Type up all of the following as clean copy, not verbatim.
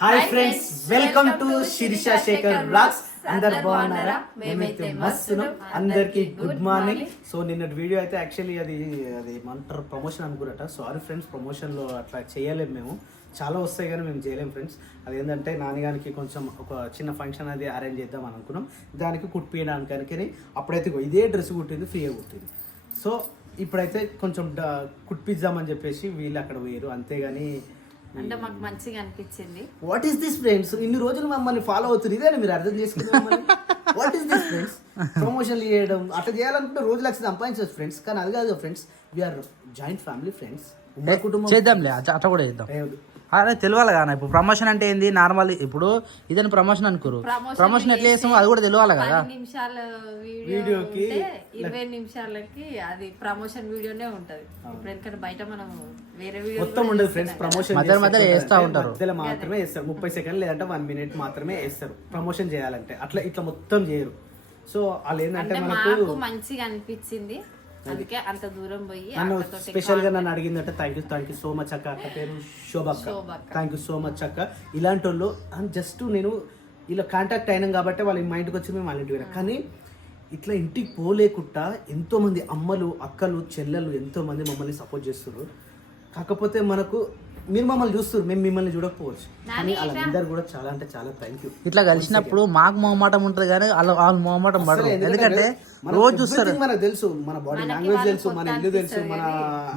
Hi friends, welcome to Sirisha Sekhar blogs. అందరు బాగున్నారా? మేమైతే మస్తున్నాం. అందరికి గుడ్ మార్నింగ్. సో నిన్నటి వీడియో అయితే యాక్చువల్లీ అది ఏమంటారు ప్రమోషన్ అనుకున్నట. సారీ ఫ్రెండ్స్, ప్రమోషన్లో అట్లా చేయలేము మేము. చాలా వస్తాయి కానీ మేము చేయలేము ఫ్రెండ్స్. అదేంటంటే నాన్నగారికి కొంచెం ఒక చిన్న ఫంక్షన్ అది అరేంజ్ చేద్దాం అని అనుకున్నాం. దానికి కుట్టిపోయడానికి అప్పుడైతే ఇదే డ్రెస్ కుట్టింది, ఫ్రీగా కుట్టింది. సో ఇప్పుడైతే కొంచెం కుట్టిద్దామని చెప్పేసి వీళ్ళు అక్కడ పోయారు, అంతేగాని అంటే మాకు మంచిగా అనిపించింది. What is this friends? ఇన్ని రోజులు మమ్మల్ని ఫాలో అవుతుంది, ఇదేనా మీరు అర్థం చేసుకున్నారు? What is this friends? ప్రమోషన్లు చేయడం అట్లా చేయాలనుకుంటే రోజు లక్ష సంపాదించవచ్చు ఫ్రెండ్స్, కానీ అది కాదు friends. We are joint family friends, ఉమ్మడి కుటుంబం. చేద్దాంలే, అట్లా కూడా చేద్దాం. అదే తెలియాలి కదా. ఇప్పుడు ప్రమోషన్ అంటే ఏంది, నార్మల్ ఇప్పుడు ఇదని ప్రమోషన్ అనుకోరు. ప్రమోషన్ ఎట్లా చేస్తామో అది కూడా తెలియాలి కదా. 10 నిమిషాల వీడియోకి 20 నిమిషాలకి అది ప్రమోషన్ వీడియోనే ఉంటది. ఇప్పుడు ఎందుకంటే బయట మనం వేరే వీడియో మొత్తం ఉండదు ఫ్రెండ్స్. ప్రమోషన్ మధ్య చేస్తా ఉంటారు, మధ్యలో మాత్రమే వేస్తారు. 30 సెకండ్లు లేదంటే 1 మినిట్ మాత్రమే వేస్తారు ప్రమోషన్ చేయాలంటే. అట్లా ఇట్లా మొత్తం చేయరు. సో వాళ్ళు ఏంటంటే మనకు మంచిగా అనిపించింది, అందుకే అంత దూరం పోయి నన్ను స్పెషల్ గా నన్ను అడిగిందంటే థ్యాంక్ యూ సో మచ్ అక్క. అక్క పేరు శోభక్క. థ్యాంక్ యూ సో మచ్ అక్క. ఇలాంటి వాళ్ళు జస్ట్ నేను ఇలా కాంటాక్ట్ అయినాం కాబట్టి వాళ్ళ మా ఇంటికి వచ్చి మేము వాళ్ళ ఇంటికి వెళ్ళాం. కానీ ఇట్లా ఇంటికి పోలేకుండా ఎంతో మంది అమ్మలు, అక్కలు, చెల్లెలు ఎంతో మంది మమ్మల్ని సపోర్ట్ చేస్తున్నారు. కాకపోతే మనకు మీరు మమ్మల్ని చూస్తారు, మేము మిమ్మల్ని చూడకపోవచ్చు. కానీ వాళ్ళందరూ కూడా చాలా అంటే చాలా థ్యాంక్ యూ. ఇట్లా కలిసినప్పుడు మాకు మొహమాటం ఉంటుంది కానీ వాళ్ళు మొహమాటం పడరు. ఎందుకంటే రోజు చూస్తారు, మనకు తెలుసు, మన బాడీ లాంగ్వేజ్ తెలుసు, మన ఇల్లు తెలుసు, మన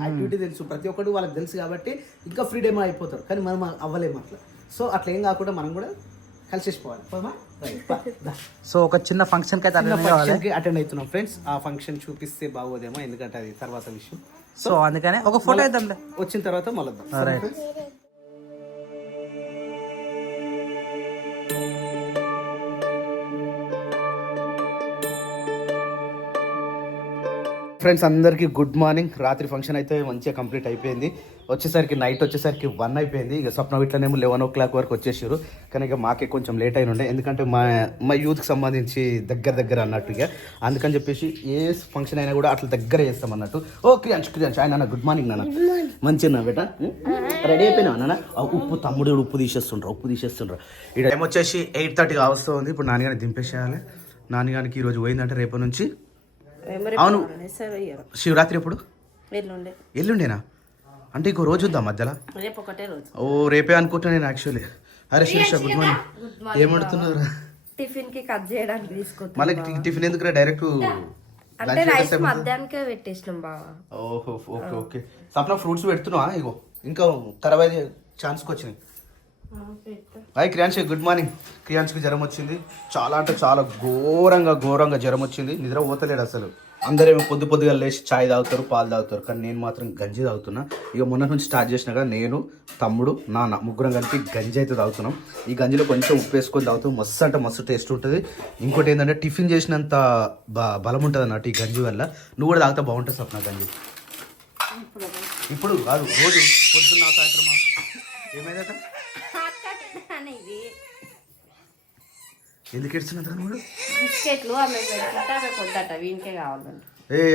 యాక్టివిటీ తెలుసు, ప్రతి ఒక్కటి వాళ్ళకి తెలుసు కాబట్టి ఇంకా ఫ్రీడమ్ అయిపోతారు. కానీ మనం అవ్వలేము అట్లా. సో అట్లా ఏం కాకుండా మనం కూడా కలిసేసిపోవాలి. సో ఒక చిన్న ఫంక్షన్ కి అటెండ్ అవుతున్నాం ఫ్రెండ్స్. ఆ ఫంక్షన్ చూపిస్తే బాగోదేమో, ఎందుకంటే అది తర్వాత విషయం. సో అందుకనే ఒక ఫోటో ఇద్దాంలే, వచ్చిన తర్వాత మొదలుద్దాం. ఫ్రెండ్స్ అందరికీ గుడ్ మార్నింగ్. రాత్రి ఫంక్షన్ అయితే మంచిగా కంప్లీట్ అయిపోయింది. నైట్ వచ్చేసరికి 1 అయిపోయింది. ఇక స్వప్న ఇట్లనేమో 11 o'clock వరకు వచ్చేసారు. కానీ ఇక మాకే కొంచెం లేట్ అయిన ఉండే, ఎందుకంటే మా యూత్కి సంబంధించి దగ్గర అన్నట్టుగా. అందుకని చెప్పేసి ఏ ఫంక్షన్ అయినా కూడా అట్లా దగ్గర చేస్తాం అన్నట్టు. ఓ క్రియాంష్ ఆయన గుడ్ మార్నింగ్ నాన్న. మంచిగా బేట రెడీ అయిపోయినా నాన్న. ఉప్పు తీసేస్తుండ్రు. ఇక్కడ టైం వచ్చేసి 8:30 వస్తుంది. ఇప్పుడు నాన్నగారిని దింపేసేయాలి. నాన్నగారికి ఈరోజు పోయిందంటే రేపటి నుంచి. అవును, శివరాత్రి ఎప్పుడు? ఎల్లుండేనా? అంటే ఇంకో రోజు ఉందా మధ్యలో? ఓ రేపే అనుకుంటా నేను యాక్చువల్లీ. అరే శిరీష గుడ్ మార్నింగ్. ఏమడుతున్నారు? టిఫిన్ కి కట్ చేయడానికి తీసుకుంటాం. మళ్ళీ టిఫిన్ ఎందుకు డైరెక్ట్? అంటే రైస్ మధ్యాహ్నానికే పెట్టేసినాం బావా. ఓహో ఓకే. సప్న ఫ్రూట్స్ పెడుతున్నావా? ఇగో ఇంకా ఖరాబ్ అయ్యే ఛాన్స్కి వచ్చినాయి. Hi Kriyansh, good morning. క్రియాంష్కి జ్వరం వచ్చింది. చాలా అంటే చాలా ఘోరంగా జ్వరం వచ్చింది. నిద్ర పోతలేడు అసలు. అందరేమో పొద్దుగా లేచి చాయ్ తాగుతారు, పాలు తాగుతారు, కానీ నేను మాత్రం గంజి తాగుతున్నా. ఇక మొన్న నుంచి స్టార్ట్ చేసినా కదా, నేను, తమ్ముడు, నాన్న ముగ్గురం కలిపి గంజి అయితే తాగుతున్నాం. ఈ గంజిలో కొంచెం ఉప్పు వేసుకొని తాగుతాం. మస్తు అంటే మస్తు టేస్ట్ ఉంటుంది. ఇంకోటి ఏంటంటే టిఫిన్ చేసినంత బలం ఉంటుంది అన్నట్టు ఈ గంజి వల్ల. నువ్వు కూడా తాగితే బాగుంటుంది సప్న గంజి. ఇప్పుడు కాదు, రోజు పొద్దున్న సాయంత్రమా. ఏమైందట? ఎందుకు ఏడుస్తున్నా తమ్ముడు? బిస్కెట్లు ఆమె పెట్టుకుంటే ఆమె కొద్దట, వీనికే కావాలంట.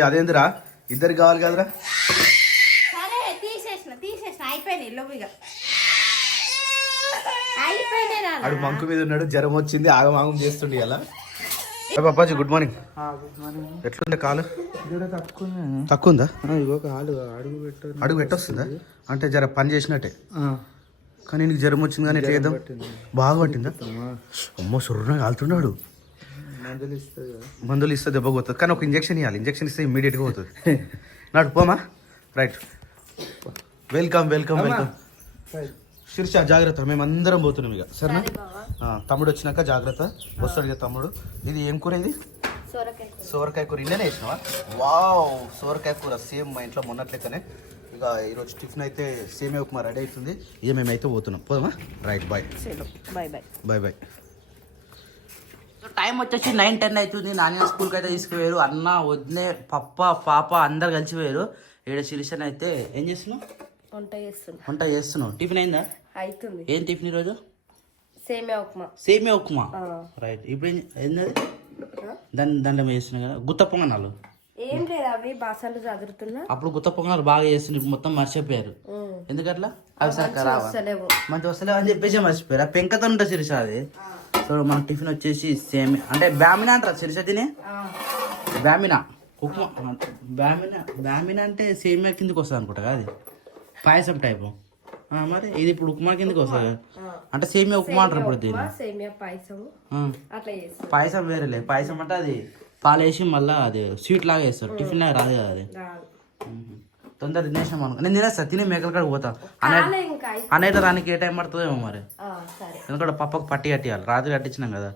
అదేందిరా, ఇద్దరికి కావాలి కదరా. సరే తీసేసిన అయిపోయినాయి. లోపుగా అయిపోయినాయి. అడు మంకు మీద ఉన్నాడు, జ్వరం వచ్చింది, ఆగమాగం చేస్తుండే అలా. పాపాజీ గుడ్ మార్నింగ్. ఎట్లుంది కాలు? తక్కువ ఉందా? అడుగు పెట్టొస్తుందా? అంటే జర పని చేసినట్టే. కానీ నీకు జ్వరం వచ్చింది కానీ ఎట్లా చేద్దాం? బాగా పట్టిందా? అమ్మో సుర్రగా కాలుతున్నాడు. మందులు ఇస్తే దెబ్బ పోతుంది, కానీ ఒక ఇంజక్షన్ ఇవ్వాలి. ఇంజక్షన్ ఇస్తే ఇమ్మీడియట్గా పోతుంది. నాడు పోమా. Right, welcome. శిరీష జాగ్రత్త, మేమందరం పోతున్నాం ఇక. సరేనా? తమ్ముడు వచ్చినాక జాగ్రత్త. వస్తాడు ఇక తమ్ముడు. ఇది ఏం కూర? ఇది సోరకాయ కూర. ఇండియానే వేసినావా? వావ్, సోరకాయ కూర సేమ్ మా ఇంట్లో మొన్నట్లయితేనే. ఇక ఈరోజు టిఫిన్ అయితే సేమియా ఉప్మా రెడీ అవుతుంది. ఇక మేమైతే పోతున్నాం. పోదామా? Right, bye. టైం వచ్చేసి 9-10 అవుతుంది. నాన్న స్కూల్కి అయితే తీసుకుపోయారు. అన్న, వదిలే, పాప అందరు కలిసిపోయారు. ఏడ శిరీష అయితే ఏం చేస్తున్నావు? వంట చేస్తున్నావు. టిఫిన్ అయిందా? అవుతుంది. ఏం టిఫిన్ ఈరోజు? సేమియా ఉప్మా. రైట్. ఇప్పుడు ఏంది దాంట్లో చేస్తున్నావు కదా, గుత్త పొంగనాలు. ఏం లేదు అవి బాసలు చదువుతున్నా. అప్పుడు గుత్త పొంగనాలు బాగా చేస్తుంది, ఇప్పుడు మొత్తం మర్చిపోయారు. ఎందుకట్లా? అవి సరిగ్గా రావా మంచి వస్తలేవు అని చెప్పేసి మర్చిపోయారు. ఆ పెంకతో ఉంటుంది శిరీష అది. సో మన టిఫిన్ వచ్చేసి సేమ్ అంటే బ్యామినా అంటారా శిరీష తినే? బ్యామినా ఉప్మా. బ్యామినా అంటే సేమియా కిందకి వస్తుంది అనుకుంటా అది, పాయసం టైపు. మరి ఇది ఇప్పుడు ఉప్మా కిందకి వస్తుంది అంటే సేమియా ఉప్మా అంటారు ఇప్పుడు దీన్ని. సేమియా పాయసం అట్లా చేస్తారు. పాయసం వేరేలే, పాయసం అంటే అది పాలు వేసి మళ్ళీ అది స్వీట్ లాగా వేస్తారు, టిఫిన్ లాగా రాదు కదా అది. తొందర తినేసాం అనుకో, నేను తినేస్తా, తిని మేకల కాడ పోతా. అనేది దానికి ఏ టైం పడుతుందేమో మరి, ఎందుకంటే పప్పకు పట్టి కట్టియాలి. రాత్రి కట్టించినాం కదా,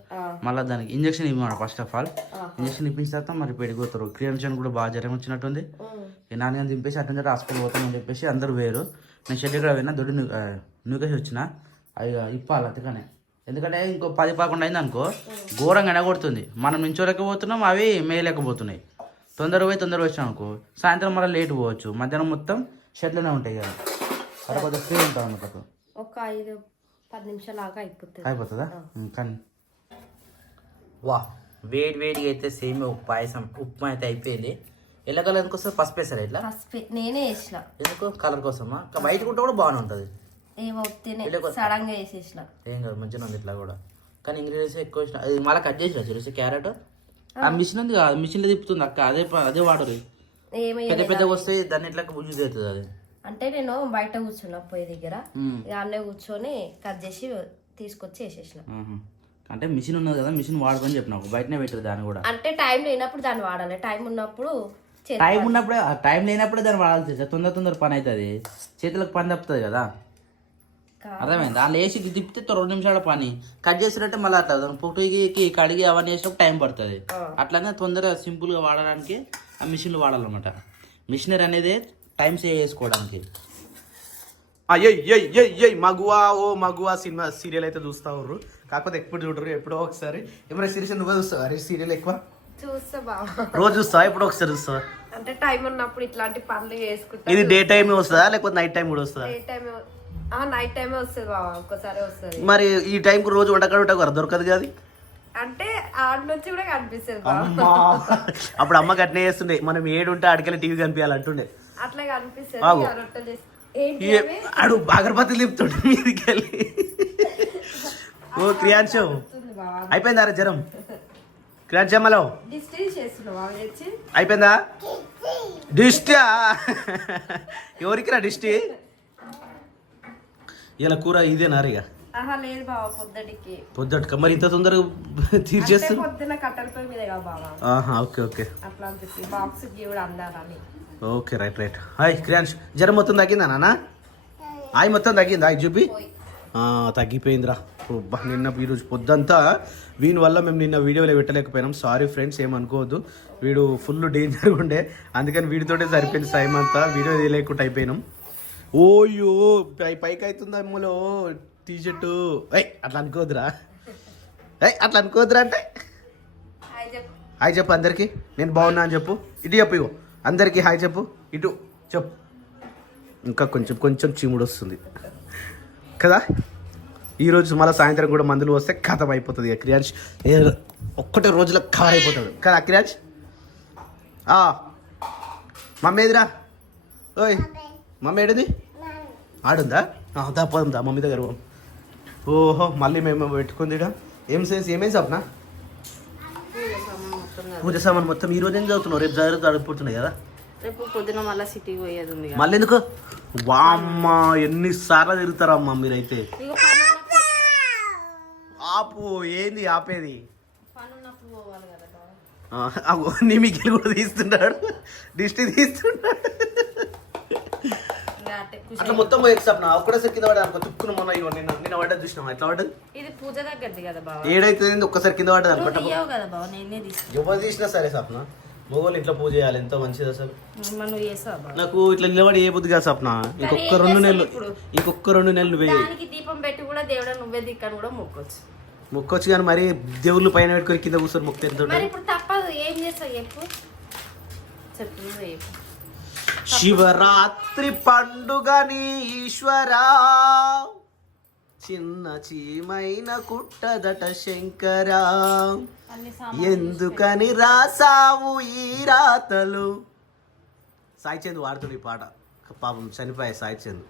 మళ్ళీ దానికి ఇంజక్షన్ ఇవ్వమాట. ఫస్ట్ ఆఫ్ ఆల్ ఇంజక్షన్ ఇప్పించిన తర్వాత మరి పెడిపోతారు. క్రియేషన్ కూడా బాగా జ్వరం వచ్చినట్టుంది. నాన్నగారిని దింపేసి అటు నుంచి హాస్పిటల్ పోతామని చెప్పేసి అందరూ వేరు. నేను షెడ్ కూడా పోయినా, దొడ్డి నూకేసి వచ్చిన. అవి ఇప్పాలి అందుకనే, ఎందుకంటే ఇంకో 10-11 అయింది అనుకో ఘోరంగా ఎండగొడుతుంది. మనం నించోలేకపోతున్నాం, అవి మేయలేకపోతున్నాయి. తొందరగా పోయి తొందరగా వచ్చినాం అనుకో సాయంత్రం మళ్ళీ లేట్ పోవచ్చు. మధ్యాహ్నం మొత్తం షెడ్లోనే ఉంటాయి కదా, అక్కడ కొద్దిగా ఫ్రీ ఉంటాం అన్నట్టు. ఒక 5-10 నిమిషాలు అయిపోతుందా? కానీ వా వేడి వేడిగా అయితే సేమ్ పాయసం ఉప్మా అయితే అయిపోయింది. ఎల్ల కలర్ ఎందుకు వస్తుంది? పసుపు వేసారా ఇట్లా? నేనే వేసిన. ఎందుకు? కలర్ కోసమా? వైట్ గుంట కూడా బాగానే ఉంటుంది. సడన్ గా వేసేసిన. ఏం కాదు, మంచిగా ఉంది ఇట్లా కూడా. కానీ ఇంగ్రీడియంట్స్ ఎక్కువ వేసిన. అది మళ్ళీ కట్ చేసిన చూసి క్యారెట్. ఆ మిషన్ ఉంది కదా, మిషన్ లో తిప్పుతుంది అక్క, అదే వాడరు. పెద్ద పెద్దగా వస్తే దాన్ని ఇట్లా యూజ్ అవుతుంది అది. అంటే నేను బయట కూర్చున్నా పొయ్యి దగ్గర, అన్నీ కూర్చొని కట్ చేసి తీసుకొచ్చి వేసేసిన. అంటే మిషన్ ఉన్నది కదా, మిషన్ వాడమని చెప్పిన, బయటనే పెట్టరు దాన్ని కూడా. అంటే టైం లేనప్పుడు దాన్ని వాడాలి, టైం ఉన్నప్పుడు టైం లేనప్పుడే దాన్ని వాడాల్సి. తొందర పని అవుతుంది, చేతులకు పని తప్పుతుంది కదా, అర్థమైంది. దాన్ని వేసి తిప్పితే 2 నిమిషాల పని. కట్ చేసినట్టే మళ్ళీ అట్లా పొట్టుకి కడిగి అవన్నీ వేసినప్పుడు టైం పడుతుంది. అట్లానే తొందరగా సింపుల్గా వాడడానికి ఆ మిషన్లు వాడాలన్నమాట. మిషనరీ అనేది టైం సేవ్ చేసుకోవడానికి. మగువా ఓ మగువా సినిమా సీరియల్ అయితే చూస్తా ఉర్రు, కాకపోతే ఎప్పుడు చూడరు, ఎప్పుడో ఒకసారి. ఏమైనా సీరియస్ నువ్వే చూస్తావా? అరే సీరియల్ ఎక్కువ చూస్తా బాగా, రోజు చూస్తావా? ఎప్పుడో ఒకసారి చూస్తావా? అంటే టైం ఉన్నప్పుడు ఇట్లాంటి పనులు చేసుకుంటా. ఇది డే టైం వస్తుందా లేకపోతే నైట్ టైం కూడా వస్తుందా? నైట్ టైమే వస్తుంది బాబా, ఒక్కసారి వస్తుంది. మరి ఈ టైంకి రోజు వంటకాడు దొరకదు కదా, అంటే ఆడ నుంచి కూడా కనిపిస్తుంది. అప్పుడు అమ్మ గట్నే చేస్తుండే, మనం ఏడుంటే ఆడికెళ్ళి టీవీ కనిపించాలంటుండే. అట్లా కనిపిస్తుంది. ఆడు అగరబత్తులు తిప్పుతుండే మీదికెళ్ళి. ఓ క్రియాన్షో అయిపోయిందా రా జ్వరం? క్రియాన్షమ్మలో అయిపోయిందా? డిస్టా ఎవరికి రా డిస్టి? ఇలా కూర ఇదేనా ఇక? లేదు బాబా, పొద్దుటిక మరి ఇంత తొందరగా తీర్చేస్తా? పొద్దున కట్టెల పొయ్యి మీద బాబా. ఓకే ఓకే, అట్లా బాక్స్ కూడా అందాలని. Okay right. హాయ్ క్రియాన్ష్, జ్వరం మొత్తం తగ్గిందా నాన్న? ఆయి మొత్తం తగ్గిందా? ఆయి చూపి. తగ్గిపోయిందిరా. నిన్న ఈరోజు పొద్దంతా వీని వల్ల మేము నిన్న వీడియోలో పెట్టలేకపోయినాం. సారీ ఫ్రెండ్స్, ఏమనుకోవద్దు. వీడు ఫుల్ డేంజర్గా ఉండే, అందుకని వీడితోటే సరిపోయింది టైం అంతా. వీడియో తీయలేకుండా అయిపోయినాం. ఓయ్యో పైకి అవుతుంది అమ్మలో టీషర్టు. అట్లా అనుకోవద్దురా, అట్లా అనుకోవద్దురా. అంటే హాయ్ చెప్పు అందరికి, నేను బాగున్నా అని చెప్పు. ఇటు చెప్పు, ఇగో అందరికీ హాయ్ చెప్పు. ఇటు చెప్పు. ఇంకా కొంచెం చీముడు వస్తుంది కదా. ఈరోజు మళ్ళీ సాయంత్రం కూడా మందులు వస్తే కథం అయిపోతుంది. క్రియాన్స్ ఒక్కటే రోజులో కవర్ అయిపోతాడు కదా క్రియాన్స్. మమ్మీ ఏదిరా? ఓయ్ మమ్మీ ఏడిది? ఆడుందా? పోదా మమ్మీ దగ్గర. ఓహో మళ్ళీ మేము పెట్టుకుందిగా. ఏమేం సప్నా? పూజ సామాన్ మొత్తం. ఈ రోజు ఏం చదువుతున్నావు? రేపు జాగ్రత్త అడిగిపోతున్నాయి కదా. రేపు పొద్దున మళ్ళీ సిటీకి పోయేది ఉంది. మళ్ళీ ఎందుకు? వామ్మ ఎన్నిసార్లు తిరుగుతారమ్మా మీరైతే. ఆపు, ఏంది ఆపేది? నీ మిగిలి కూడా తీస్తున్నాడు, దిష్టి తీస్తున్నాడు. అట్లా మొత్తం ఒక్కడేసారి కింద పడ్డా తుక్కున. మొన్న నిన్న పడ్డది చూసినా, ఎట్లా పడ్డది? ఇది పూజ దగ్గరది కదా బావ. ఏడైతే ఒక్కసారి కింద పడ్డది అనుకుంటా. ఎవరు తీసినా సరే సప్న, మొగోళ్ళు ఇంట్లో పూజ చేయాలి, ఎంతో మంచిది అసలు. నాకు ఇట్లా నిలబడి ఏ బుద్ధి కాదు సప్న. ఇంకొక 2 నెలలు నువ్వే దీపం పెట్టి కూడా దేవుడు నువ్వే దిక్కని కూడా మొక్కొచ్చు. కానీ మరి దేవుళ్ళు పైన పెట్టుకొని కింద కూర్చొని మొక్కు ఎంత తప్పదు. ఏం చేస్తావు చెప్పు. శివరాత్రి పండుగ నీ ఈశ్వరా, చిన్న చీమైన కుట్టదట శంకరా అన్ని ఎందుకని రాసావు ఈ రాతలు. సాయి చంద్ వాడుతుంది ఈ పాట, పాపం చనిపోయే సాయి చంద్.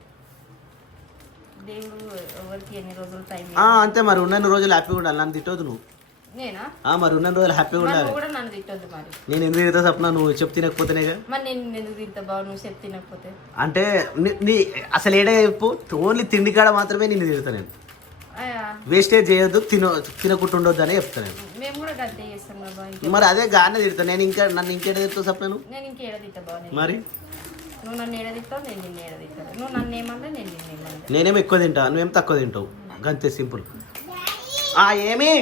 దేవుడు ఎవరికి ఎన్ని రోజులు టైం అంతే మరి ఉన్న రోజులు హ్యాపీగా ఉండాలి. నన్ను తిట్టొద్దు నువ్వు. నేనా మరి ఉన్న రోజులు హ్యాపీగా ఉండాలి. కూడా నన్ను తిట్టొద్దు మరి. నేను ఎందుకు తిడతా సప్న, నువ్వు చెప్పు తినకపోతేనేగా. మరి నేను ఎందుకు తింటా బావ, నువ్వు చెప్పు తినకపోతే. అంటే నీ అసలు ఏడే చెప్పు, ఓన్లీ తిండి కాడ మాత్రమే నిన్ను తిడతా నేను. వేస్టేజ్ చేయొద్దు, తినకుండా ఉండొద్దు అనే చెప్తా నేను. మేము కూడా గంతే చేస్తాం కదా బావ. మరి అదే గానే తిడతా నేను. నన్ను ఇంకేడ తిడతావు సప్న నువ్వు? నేను ఇంకేడ తింటా బావ. మరి నువ్వు నన్ను ఏడ తింటావు, నేను నిన్ను ఏడ తింటాను. నువ్వు నన్ను ఏమన్నా నేను నిన్ను ఏమన్నా. నేనేమో ఎక్కువ తింటా, నువ్వేం తక్కువ తింటావు. గంతే సింపుల్. ఏమి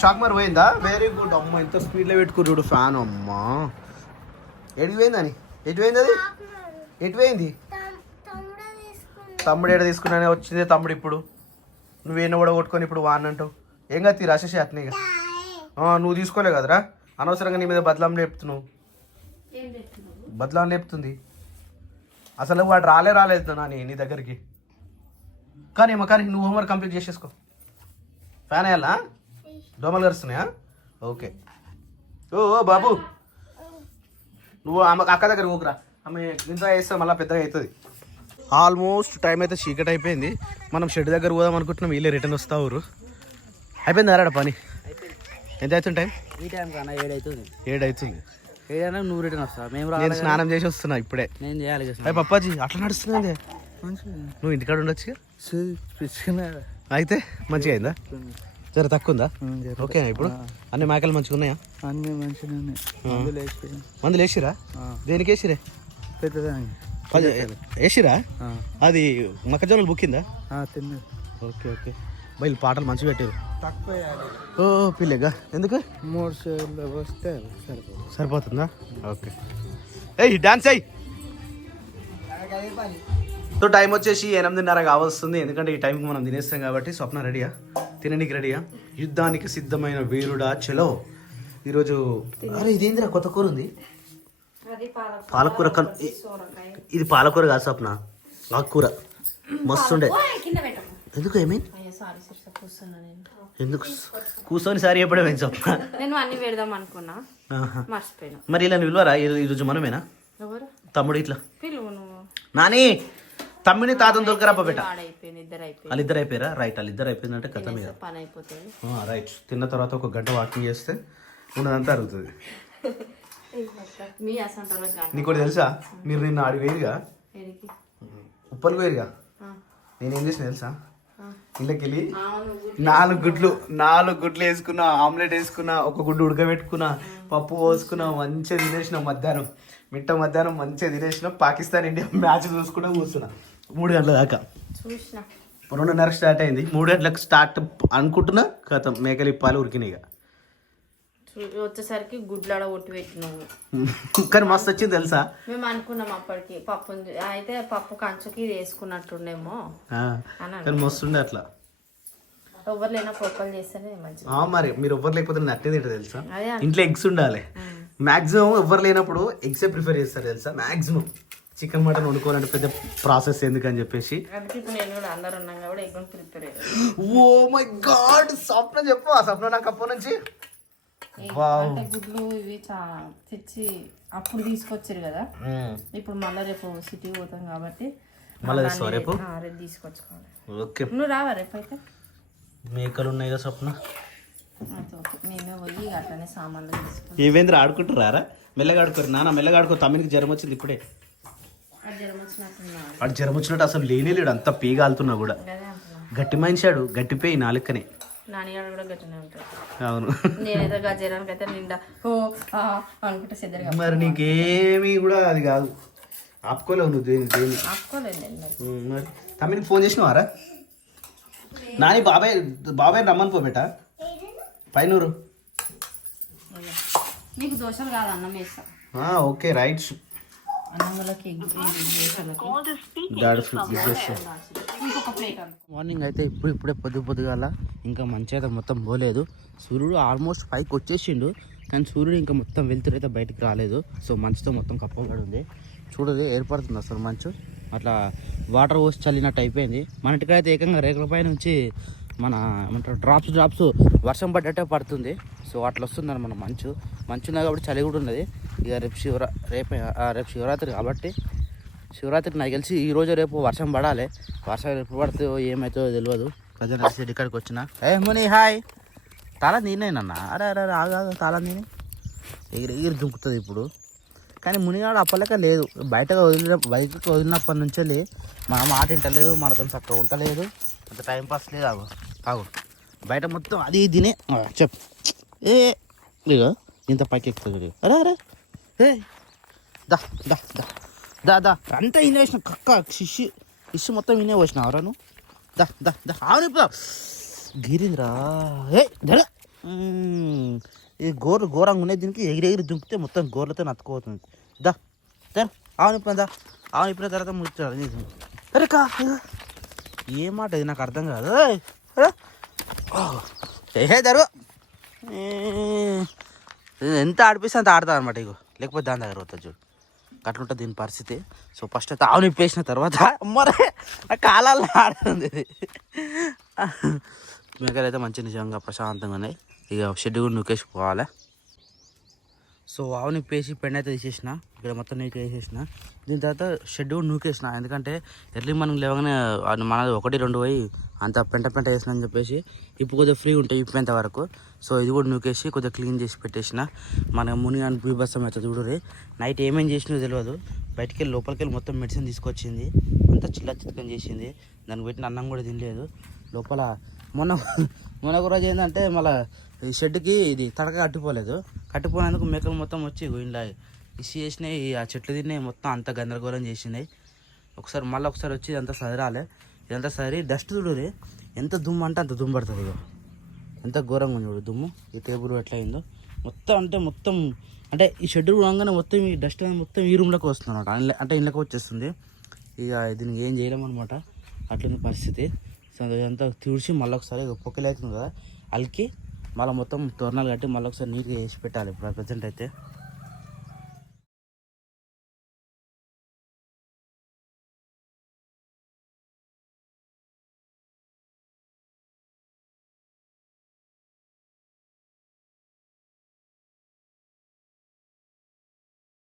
షాక్ మరి పోయిందా? Very good. అమ్మ ఎంత స్పీడ్లో పెట్టుకున్నాడు ఫ్యాన్. అమ్మా ఎటు పోయిందని? ఎటు పోయింది అది? ఎటు పోయింది? తమ్ముడు ఏడ తీసుకున్నానే వచ్చిందే తమ్ముడు. ఇప్పుడు నువ్వేనా కూడా కొట్టుకొని ఇప్పుడు వాడినంటావు. ఏం కాదు రాసేసి అతనిగా. నువ్వు తీసుకోలే కదరా, అనవసరంగా నీ మీద బదలాం లేపుతున్నావు. బదలాం లేపుతుంది. అసలు వాడు రాలేదు నాని నీ దగ్గరికి. కానీ నువ్వు హోంవర్క్ కంప్లీట్ చేసేసుకో. ఫ్యాన్ వేయాలా? దోమలు కరుస్తున్నాయా? ఓకే. ఓ బాబు, నువ్వు అక్క దగ్గర ఊకురా. ఆమె ఇంత వేస్తే మళ్ళీ పెద్దగా అవుతుంది. ఆల్మోస్ట్ టైం అయితే చీకటి అయిపోయింది. మనం షెడ్ దగ్గర పోదాం అనుకుంటున్నాం. వీళ్ళే రిటర్న్ వస్తా ఊరు. అయిపోయింది ఆరాడ పని? ఎంత అవుతుంది టైం? ఈ టైం కన్నా 7 అవుతుంది. 7 అవుతుంది. 7 అయినా నువ్వు రిటర్న్ వస్తావు. నేను స్నానం చేసి వస్తున్నా ఇప్పుడే. నేను చేయాలి. అయ్యి పప్పాజీ అట్లా నడుస్తుంది. నువ్వు ఇంటికాడ ఉండొచ్చు అయితే. మంచిగా అయిందా? జర తక్కువ ఉందా? ఓకే. ఇప్పుడు అన్ని మేకలు మంచిగా ఉన్నాయా? అన్ని మంచిగా మందులు వేసిరా? దేనికి వేసిరే? వేసిరా? అది మొక్కజొన్నలు బుక్కిందా? తిన్నా. Okay okay. బయలు పాటలు మంచిగా పెట్టారు. ఓ పిల్లగా ఎందుకు? 3 సార్లు వస్తే సరిపోతుందా? ఓకే. ఏయ్ డాన్స్ అయ్యి. సో టైం వచ్చేసి 8:30 కావస్తుంది. ఎందుకంటే ఈ టైంకి మనం తినేస్తాం కాబట్టి. స్వప్న రెడీయా? తిననీకి రెడీయా? యుద్ధానికి సిద్ధమైన వీరుడా చలో. ఈరోజు అరే ఇదేందిరా కొత్త కూర ఉంది? పాలకూర. ఇది పాలకూర కాదు స్వప్న, ఆకుకూర. మస్తుండే. ఎందుకు ఏమి? ఎందుకు కూర్చొని సారి ఎప్పుడే స్వప్న? నేను అన్ని పెడదాం అనుకున్నా, మర్చిపోయినా. మరి ఇలా నిల్వరా ఈరోజు మనమేనా? తమ్ముడు ఇట్లా నాని తమ్మిని తాతను దొరకరప్ప బెట. వాళ్ళిద్దరు అయిపోయారా? రైట్. వాళ్ళిద్దరు అయిపోయిందంటే కథ మీద పని అయిపోతుంది. రైట్. తిన్న తర్వాత 1 గంట వాకింగ్ చేస్తే ఉన్నదంతా అరుగుతుంది. నీకు కూడా తెలుసా? మీరు నిన్న ఆడి వేరుగా ఉప్పలు వేరుగా. నేనేం చేసిన తెలుసా? ఇళ్ళకెళ్ళి 4 గుడ్లు వేసుకున్నా, ఆమ్లెట్ వేసుకున్నా, 1 గుడ్డు ఉడకబెట్టుకున్నా, పప్పు పోసుకున్నా, మంచిగా తినేసిన. మధ్యాహ్నం మంచిగా తినేసిన. పాకిస్తాన్ ఇండియా మ్యాచ్ చూసుకుంటూ కూర్చున్నా 3 గంటల దాకా. 2:30 స్టార్ట్ అయింది. 3 గంటలకు స్టార్ట్ అనుకుంటున్నా. కథం మేకలు ఇప్పాలి ఉరికినాయిగా. వచ్చేసరికి గుడ్లాడ ఒట్టి పెట్టినావు. కానీ మస్తు వచ్చింది తెలుసా? మేము అనుకున్నాం అప్పటికి పప్పు అయితే పప్పు కంచుకి వేసుకున్నట్టుండేమో కానీ మస్తుండే. అట్లా ఎవరు లేనా పప్పులు చేస్తేనే మంచిది. మరి మీరు ఎవ్వరు లేకపోతే నట్టే తింటారు తెలుసా? ఇంట్లో ఎగ్స్ ఉండాలి. మాక్సిమం ఎవరు లేనప్పుడు ఎగ్సే ప్రిఫర్ చేస్తారు తెలుసా? మాక్సిమం చికెన్ మటన్ వండుకోవాలంటే పెద్ద ప్రాసెస్ ఎందుకని చెప్పేసి. ఓ మై గాడ్ స్వప్న చెప్పు. ఆ స్వప్న నాకు అప్పటి నుంచి గుడ్లు ఇవి తెచ్చి అప్పుడు తీసుకొచ్చారు కదా. ఇప్పుడు మళ్ళీ రేపు సిటీ పోతాం కాబట్టి రేపు తీసుకొచ్చుకోవాలి. ఓకే. నువ్వు రావా రేపు? అయితే మేకలు ఉన్నాయి కదా స్వప్న. మేమే పోయి అట్లనే సామాన్లు తీసుకుంటాం. ఏవేంద్ర ఆడుకుంటారా? మెల్లగా ఆడుకోరు నాన్న, మెల్లగా ఆడుకో. తమ్మినికి జ్వరం వచ్చింది ఇప్పుడే. వాడు జ్వరం వచ్చినట్టు అసలు లేడు. అంత పీగాలుతున్నా కూడా. గట్టి మనిషాడు, గట్టిపోయి నాలుకనే. నాన్నగాడు కూడా గట్టినే ఉంటాడు. అవును. నేనేదో జ్వరానికి అయితే నిండా ఓ అనుకుంటే సిద్ధంగా. మరి నీకేమీ కూడా అది కాదు. ఆపుకోలేవు నువ్వు. దేని ఆపుకోలేదు. మరి తమ్మినికి ఫోన్ చేసినవారా? నాని బాబాయ్ రమ్మని పోబెట పైనూరు. నీకు దోశలు కాదు అన్నం వేస్తా. Okay right. మార్నింగ్ అయితే ఇప్పుడే పొద్దుగాల ఇంకా మంచి అయితే మొత్తం పోలేదు. సూర్యుడు ఆల్మోస్ట్ పైకి వచ్చేసిండు, కానీ సూర్యుడు ఇంకా మొత్తం వెళ్తురు అయితే బయటకు రాలేదు. సో మంచుతో మొత్తం కప్పబడి ఉంది. చూడదు ఏర్పడుతుంది అసలు మంచు. అట్లా వాటర్ పోసి చల్లినట్టు అయిపోయింది. మన ఇంటికైతే ఏకంగా రేకుల పై నుంచి మన ఏమంటారు డ్రాప్స్ వర్షం పడ్డట్టే పడుతుంది. సో అట్లా వస్తుంది మన మంచు ఉన్నది కాబట్టి చలి కూడా ఉన్నది. ఇక రేపు శివరాత్రి కాబట్టి శివరాత్రికి నాకు తెలిసి ఈరోజు రేపు వర్షం పడాలి. వర్షం ఎప్పుడు పడుతుందో ఏమవుతుందో తెలియదు. ప్రజెంట్ అయితే ఇక్కడికి వచ్చిన ముని హాయ్ తాళం నేనేనన్నా అరే ఆగా తాళం నేనే ఎగిరి దుంకుతుంది ఇప్పుడు. కానీ మునిగాడు అప్పలేక లేదు. బయటకు వదిలినప్పటి నుంచి మన మాట వింటలేదు, మనతో చక్కగా ఉండలేదు, అంత టైంపాస్ లేదు. ఆగు బయట మొత్తం అది తినే చెప్ ఇక ఇంత పైకి ఎక్కుతుంది. అరే ఏ దా దా దా దా దా అంతా ఇనే వేసిన కక్క ఇష్యూ మొత్తం ఇనే వేసిన ఎవరాను దా దా దా అవును గిరింద్రా ఏ ధర ఇది ఘోరంగా ఉన్నాయి. దీనికి ఎగిరి దుంకితే మొత్తం గోర్లతో నత్తుకోతుంది. దా దా ఆవును ఇప్పుడు తర్వాత ముచ్చాడు. అరే కా ఏ మాట ఇది నాకు అర్థం కాదు. ఏ ధరు ఎంత ఆడిపిస్తే అంత ఆడతా అనమాట. ఇగో లేకపోతే దాని దగ్గర అవుతుంది చూడు, అట్లుంటుంది దీని పరిస్థితి. సో ఫస్ట్ అయితే ఆవును ఇప్పేసిన తర్వాత మరే కాలాల్లో ఆడుతుంది ఇది. మేకలు అయితే మంచి నిజంగా ప్రశాంతంగా ఉన్నాయి. ఇక షెడ్ కూడా నూకేసిపోవాలి. సో ఆవుని పేసి పెండ అయితే తీసేసిన, ఇక్కడ మొత్తం నీకు వేసేసిన. దీని తర్వాత షెడ్ కూడా నూకేసిన, ఎందుకంటే ఎర్లీ మనం లేవగానే మనది 1-2 పోయి అంత పెంట వేసిన అని చెప్పేసి ఇప్పుడు కొద్దిగా ఫ్రీ ఉంటాయి ఇప్పేంత వరకు. సో ఇది కూడా నూకేసి కొద్దిగా క్లీన్ చేసి పెట్టేసిన. మన ముని అని బీభత్సం అయితే చూడరు. నైట్ ఏమేమి చేసినో తెలియదు. బయటికి వెళ్ళి లోపలికి వెళ్ళి మొత్తం మెడిసిన్ తీసుకొచ్చింది, అంతా చిత్తం చేసింది. దానికి పెట్టిన అన్నం కూడా తినలేదు లోపల. మొన్న ఒక రోజు ఏంటంటే మళ్ళీ ఈ షెడ్కి ఇది తడక కట్టిపోయినందుకు మేకలు మొత్తం వచ్చి ఇలా ఇసి చేసినాయి. ఆ చెట్లు తిన్నాయి, మొత్తం అంత గందరగోళం చేసినాయి. మళ్ళీ ఒకసారి వచ్చి ఇదంతా సదరాలి. ఇదంతా సరి డస్ట్ చూడరు ఎంత దుమ్ము అంటే అంత దుమ్ము పడుతుంది. ఇక ఎంత ఘోరంగా ఉంది చూడు దుమ్ము. ఈ టేబుల్ ఎట్లా అయిందో మొత్తం అంటే ఈ షెడ్ రాగానే మొత్తం ఈ డస్ట్ మొత్తం ఈ రూమ్లోకి వస్తుంది అనమాట. అంటే ఇళ్ళకి వచ్చేస్తుంది. ఇక దీనికి ఏం చేయలేము అనమాట, అట్లుంది పరిస్థితి. సో అదంతా తుడిచి మళ్ళీ ఒకసారి పొక్కలు అవుతుంది కదా అలికి మళ్ళీ మొత్తం తోరణాలు కట్టి మళ్ళీ ఒకసారి నీట్గా వేసి పెట్టాలి ఇప్పుడు ప్రజెంట్ అయితే.